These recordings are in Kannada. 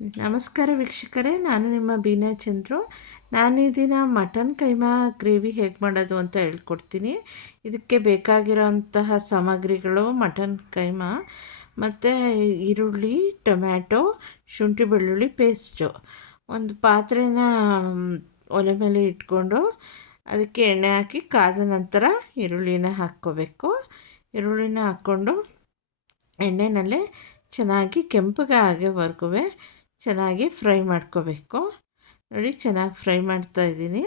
ನಮಸ್ಕಾರ ವೀಕ್ಷಕರೇ, ನಾನು ನಿಮ್ಮ ಬೀನಾ ಚಂದ್ರು. ನಾನು ಈ ದಿನ ಮಟನ್ ಕೈಮಾ ಗ್ರೇವಿ ಹೇಗೆ ಮಾಡೋದು ಅಂತ ಹೇಳ್ಕೊಡ್ತೀನಿ. ಇದಕ್ಕೆ ಬೇಕಾಗಿರೋಂತಹ ಸಾಮಗ್ರಿಗಳು ಮಟನ್ ಕೈಮಾ ಮತ್ತು ಈರುಳ್ಳಿ, ಟೊಮ್ಯಾಟೊ, ಶುಂಠಿ ಬೆಳ್ಳುಳ್ಳಿ ಪೇಸ್ಟು. ಒಂದು ಪಾತ್ರೆನ ಒಲೆ ಮೇಲೆ ಇಟ್ಕೊಂಡು ಅದಕ್ಕೆ ಎಣ್ಣೆ ಹಾಕಿ ಕಾದ ನಂತರ ಈರುಳ್ಳಿನ ಹಾಕ್ಕೋಬೇಕು. ಈರುಳ್ಳಿನ ಹಾಕ್ಕೊಂಡು ಎಣ್ಣೆನಲ್ಲೇ ಚೆನ್ನಾಗಿ ಕೆಂಪಗೆ ಆಗೋವರೆಗೂ ಚೆನ್ನಾಗಿ ಫ್ರೈ ಮಾಡ್ಕೋಬೇಕು. ನೋಡಿ, ಚೆನ್ನಾಗಿ ಫ್ರೈ ಮಾಡ್ತಾಯಿದ್ದೀನಿ.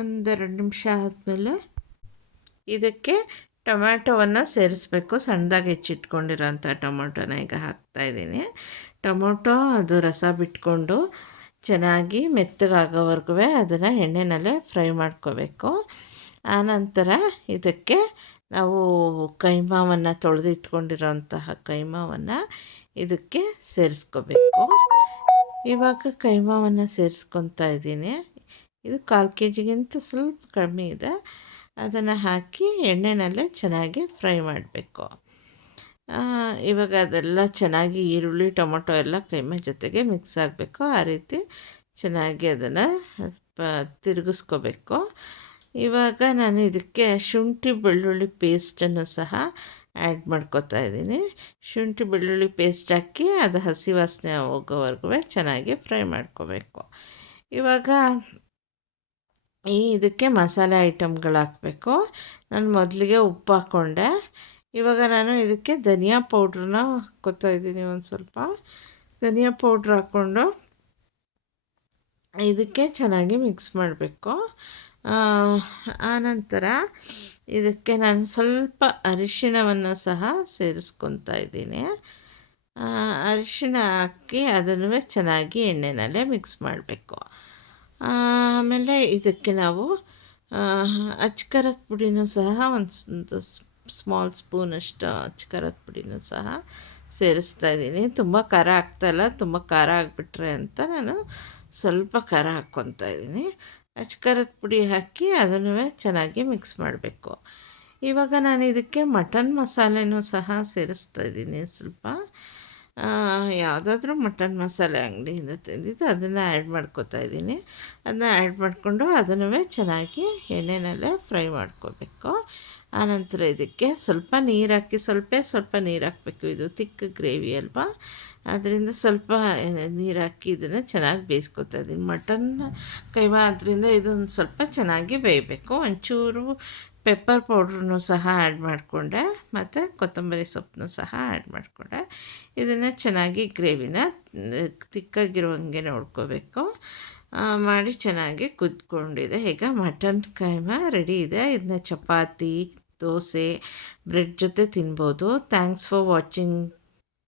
ಒಂದೆರಡು ನಿಮಿಷ ಆದಮೇಲೆ ಇದಕ್ಕೆ ಟೊಮ್ಯಾಟೊವನ್ನು ಸೇರಿಸ್ಬೇಕು. ಸಣ್ಣದಾಗಿ ಹೆಚ್ಚಿಟ್ಕೊಂಡಿರೋಂಥ ಟೊಮೊಟೊನ ಈಗ ಹಾಕ್ತಾಯಿದ್ದೀನಿ. ಟೊಮೊಟೊ ಅದು ರಸ ಬಿಟ್ಕೊಂಡು ಚೆನ್ನಾಗಿ ಮೆತ್ತಗಾಗೋವರೆಗೂ ಅದನ್ನು ಎಣ್ಣೆನಲ್ಲೇ ಫ್ರೈ ಮಾಡ್ಕೋಬೇಕು. ಆನಂತರ ಇದಕ್ಕೆ ನಾವು ಕೈಮಾವನ್ನು ತೊಳೆದಿಟ್ಕೊಂಡಿರೋಂತಹ ಕೈಮಾವನ್ನು ಇದಕ್ಕೆ ಸೇರಿಸ್ಕೋಬೇಕು. ಇವಾಗ ಕೈಮಾವನ್ನು ಸೇರಿಸ್ಕೊತಾ ಇದ್ದೀನಿ. ಇದು 1/4 kg ಸ್ವಲ್ಪ ಕಡಿಮೆ ಇದೆ. ಅದನ್ನು ಹಾಕಿ ಎಣ್ಣೆನಲ್ಲೇ ಚೆನ್ನಾಗಿ ಫ್ರೈ ಮಾಡಬೇಕು. ಇವಾಗ ಅದೆಲ್ಲ ಚೆನ್ನಾಗಿ ಈರುಳ್ಳಿ ಟೊಮೊಟೊ ಎಲ್ಲ ಕೈಮಾ ಜೊತೆಗೆ ಮಿಕ್ಸ್ ಆಗಬೇಕು. ಆ ರೀತಿ ಚೆನ್ನಾಗಿ ಅದನ್ನು ತಿರುಗಿಸ್ಕೋಬೇಕು. ಇವಾಗ ನಾನು ಇದಕ್ಕೆ ಶುಂಠಿ ಬೆಳ್ಳುಳ್ಳಿ ಪೇಸ್ಟನ್ನು ಸಹ ಆ್ಯಡ್ ಮಾಡ್ಕೊತಾ ಇದ್ದೀನಿ. ಶುಂಠಿ ಬೆಳ್ಳುಳ್ಳಿ ಪೇಸ್ಟ್ ಹಾಕಿ ಅದು ಹಸಿ ವಾಸನೆ ಹೋಗೋವರೆಗೂ ಚೆನ್ನಾಗಿ ಫ್ರೈ ಮಾಡ್ಕೋಬೇಕು. ಇವಾಗ ಇದಕ್ಕೆ ಮಸಾಲೆ ಐಟಮ್ಗಳು ಹಾಕಬೇಕು. ನಾನು ಮೊದಲಿಗೆ ಉಪ್ಪು ಹಾಕ್ಕೊಂಡೆ. ಇವಾಗ ನಾನು ಇದಕ್ಕೆ ಧನಿಯಾ ಪೌಡ್ರನ್ನ ಹಾಕ್ಕೋತಾ ಇದ್ದೀನಿ. ಒಂದು ಸ್ವಲ್ಪ ಧನಿಯಾ ಪೌಡ್ರ್ ಹಾಕ್ಕೊಂಡು ಇದಕ್ಕೆ ಚೆನ್ನಾಗಿ ಮಿಕ್ಸ್ ಮಾಡಬೇಕು. ಆನಂತರ ಇದಕ್ಕೆ ನಾನು ಸ್ವಲ್ಪ ಅರಿಶಿಣವನ್ನು ಸಹ ಸೇರಿಸ್ಕೊತಾ ಇದ್ದೀನಿ. ಅರಿಶಿಣ ಹಾಕಿ ಅದನ್ನು ಚೆನ್ನಾಗಿ ಎಣ್ಣೆನಲ್ಲೇ ಮಿಕ್ಸ್ ಮಾಡಬೇಕು. ಆಮೇಲೆ ಇದಕ್ಕೆ ನಾವು ಅಚ್ಕಾರದ ಪುಡಿನೂ ಸಹ ಒಂದು ಸ್ಮಾಲ್ ಸ್ಪೂನಷ್ಟು ಅಚ್ಕಾರದ ಪುಡಿನೂ ಸಹ ಸೇರಿಸ್ತಾ ಇದ್ದೀನಿ. ತುಂಬ ಖಾರ ಆಗ್ತಾಯಿಲ್ಲ, ತುಂಬ ಖಾರ ಆಗಿಬಿಟ್ರೆ ಅಂತ ನಾನು ಸ್ವಲ್ಪ ಖಾರ ಹಾಕ್ಕೊತಾ ಇದ್ದೀನಿ. ಅಚ್ಕಾರದ ಪುಡಿ ಹಾಕಿ ಅದನ್ನು ಚೆನ್ನಾಗಿ ಮಿಕ್ಸ್ ಮಾಡಬೇಕು. ಇವಾಗ ನಾನು ಇದಕ್ಕೆ ಮಟನ್ ಮಸಾಲೆನೂ ಸಹ ಸೇರಿಸ್ತಾ ಇದ್ದೀನಿ. ಸ್ವಲ್ಪ ಯಾವುದಾದ್ರೂ ಮಟನ್ ಮಸಾಲೆ ಅಂಗಡಿಯಿಂದ ತಂದಿದ್ದು ಅದನ್ನು ಆ್ಯಡ್ ಮಾಡ್ಕೋತಾ ಇದ್ದೀನಿ. ಅದನ್ನ ಆ್ಯಡ್ ಮಾಡಿಕೊಂಡು ಅದನ್ನು ಚೆನ್ನಾಗಿ ಎಣ್ಣೆನಲ್ಲೇ ಫ್ರೈ ಮಾಡ್ಕೋಬೇಕು. ಆನಂತರ ಇದಕ್ಕೆ ಸ್ವಲ್ಪ ನೀರು ಹಾಕಿ ಸ್ವಲ್ಪ ನೀರು ಹಾಕಬೇಕು. ಇದು ತಿಕ್ಕ ಗ್ರೇವಿ ಅಲ್ವಾ, ಅದರಿಂದ ಸ್ವಲ್ಪ ನೀರು ಹಾಕಿ ಇದನ್ನು ಚೆನ್ನಾಗಿ ಬೇಯಿಸ್ಕೊತಾ ಇದ್ದೀನಿ. ಮಟನ್ ಕೈಮಾ ಆದ್ದರಿಂದ ಇದೊಂದು ಸ್ವಲ್ಪ ಚೆನ್ನಾಗಿ ಬೇಯಬೇಕು. ಒಂಚೂರು ಪೆಪ್ಪರ್ ಪೌಡ್ರನ್ನೂ ಸಹ ಆ್ಯಡ್ ಮಾಡಿಕೊಂಡೆ ಮತ್ತು ಕೊತ್ತಂಬರಿ ಸೊಪ್ಪನ್ನು ಸಹ ಆ್ಯಡ್ ಮಾಡಿಕೊಂಡೆ. ಇದನ್ನು ಚೆನ್ನಾಗಿ ಗ್ರೇವಿನ ತಿಕ್ಕಾಗಿರುವಂಗೆ ನೋಡ್ಕೋಬೇಕು. ಮಾಡಿ ಚೆನ್ನಾಗಿ ಕುದ್ಕೊಂಡಿದೆ. ಈಗ ಮಟನ್ ಕೈಮಾ ರೆಡಿ ಇದೆ. ಇದನ್ನ ಚಪಾತಿ, ದೋಸೆ, ಬ್ರೆಡ್ ಜೊತೆ ತಿನ್ಬೋದು. Thanks for watching.